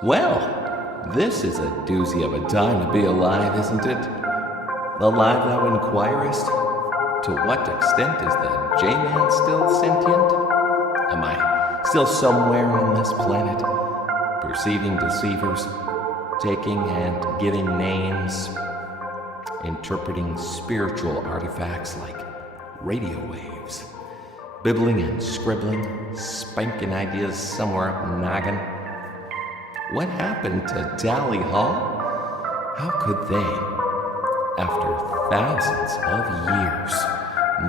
Well, this is a doozy of a time to be alive, isn't it? Alive, thou inquirest? To what extent is the J-Man still sentient? Am I still somewhere on this planet, perceiving deceivers, taking and giving names, interpreting spiritual artifacts like radio waves, bibbling and scribbling, spanking ideas somewhere up noggin? What happened to Tally Hall? How could they, after thousands of years,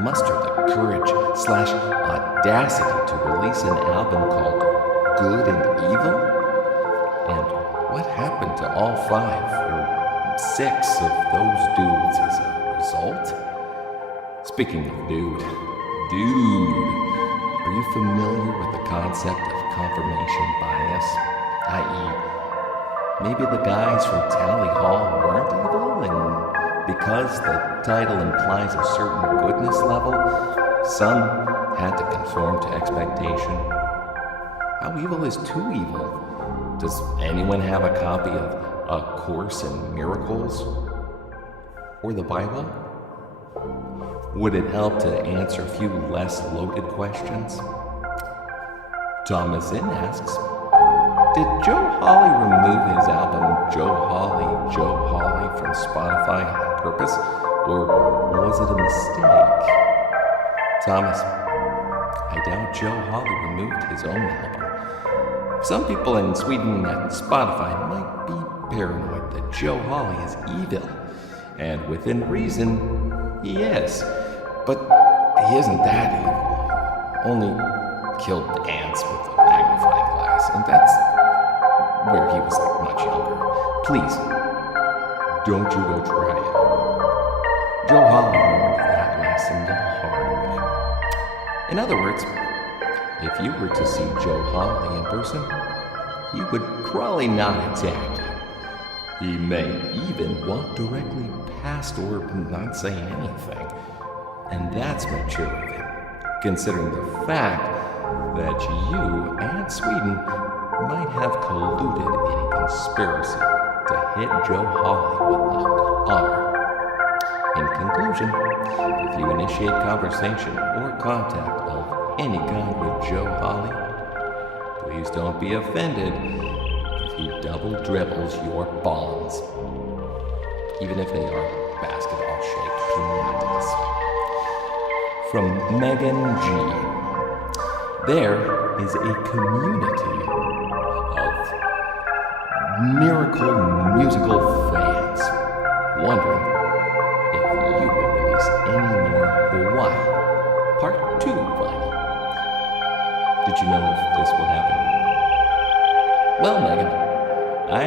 muster the courage/audacity to release an album called Good and Evil? And what happened to all 5 or 6 of those dudes as a result? Speaking of dude, are you familiar with the concept of confirmation bias? I.e., maybe the guys from Tally Hall weren't evil, and because the title implies a certain goodness level, some had to conform to expectation. How evil is too evil? Does anyone have a copy of A Course in Miracles? Or the Bible? Would it help to answer a few less loaded questions? Thomas in asks, did Joe Hawley remove his album Joe Hawley from Spotify on purpose, or was it a mistake? Thomas, I doubt Joe Hawley removed his own album. Some people in Sweden at Spotify might be paranoid that Joe Hawley is evil, and within reason, he is. But he isn't that evil. Only killed ants with a magnifying glass, and that's where he was much younger. Please, don't you go try it. Joe Hawley learned that lesson the hard way. In other words, if you were to see Joe Hawley in person, he would probably not attack you. He may even walk directly past or not say anything. And that's mature of him, considering the fact that you and Sweden might have colluded in a conspiracy to hit Joe Hawley with a car. In conclusion, if you initiate conversation or contact of any kind with Joe Hawley, please don't be offended if he double dribbles your bonds, even if they are basketball-shaped pinatas. From Megan G. There is a community of miracle musical fans wondering if you will release any more Hawaii Part 2 vinyl. Did you know if this will happen? Well, Megan, I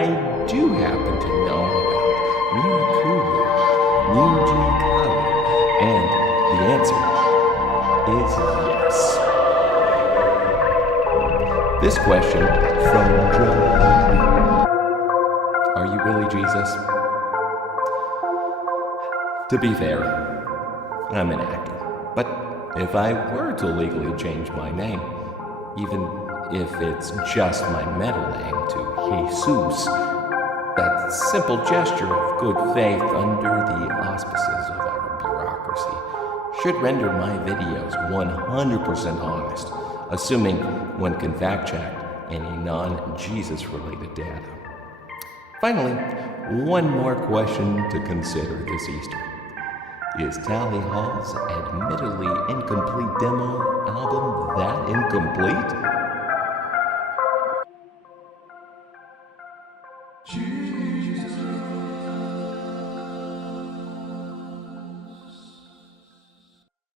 do happen to know about Mirakuru, Mujikawa, and the answer is yes. This question from Joe. Are you really Jesus? To be fair, I'm an actor. But if I were to legally change my name, even if it's just my middle name to Jesus, that simple gesture of good faith under the auspices of our bureaucracy should render my videos 100% honest, assuming one can fact-check any non-Jesus related data. Finally, one more question to consider this Easter. Is Tally Hall's admittedly incomplete demo album that incomplete?